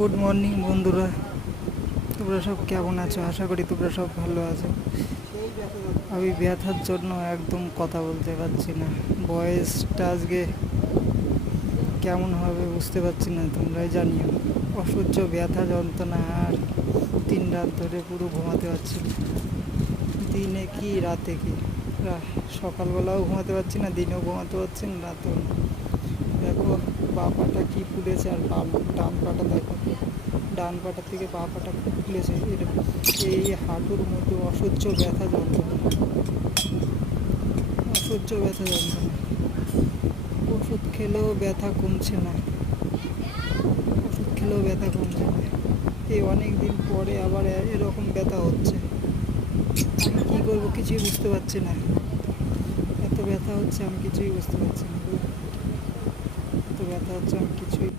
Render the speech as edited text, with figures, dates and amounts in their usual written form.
Good morning বন্ধুরা, তোমরা সব কেমন আছো? আশা করি তোমরা সব ভালো আছো। আমি ব্যথার জন্য একদম কথা বলতে পারছি না। ভয়েসটা আজকে কেমন হবে বুঝতে পারছি না, তোমরাই জানিও। অসহ্য ব্যথা যন্ত্রণা, আর 3 রাত ধরে পুরো ঘুমাতে পারছি না। দিনে কি রাতে কি, সকালবেলাও ঘুমাতে পারছি না, দিনেও ঘুমাতে পারছি না, রাতেও না। দেখো বাঁ পাটা কি ফুলেছে, আর ডান পাটা দেখো, ডান পাটা থেকে বাঁ পাটা খুব ফুলেছে। এই হাঁটুর মধ্যে অসহ্য ব্যথা যন্ত্রণা, অসহ্য ব্যথা যন্ত্রণা। ওষুধ খেলেও ব্যথা কমছে না, ওষুধ খেলেও ব্যথা কমছে না। এই অনেক দিন পরে আবার এরকম ব্যথা হচ্ছে। আমি কী করবো কিছুই বুঝতে পারছি না। এত ব্যথা হচ্ছে আমি কিছুই বুঝতে পারছি না, এত ব্যথা হচ্ছে আমি কিছুই